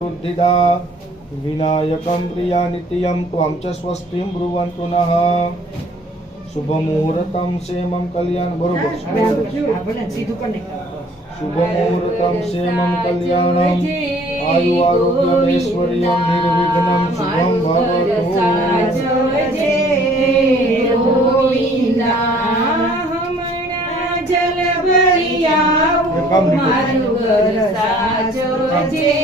बुद्धिदा विनायकं प्रियानित्यं त्वां च स्वस्तिं ब्रुवन्तु नः। शुभमुहूर्तं क्षेमं कल्याणं बरोबर शुभमुहूर्तं क्षेमं कल्याणं आयु आरोग्यम ऐश्वर्यं निर्विघ्नं शुभं भवतु। મારું ઘર સાચવજે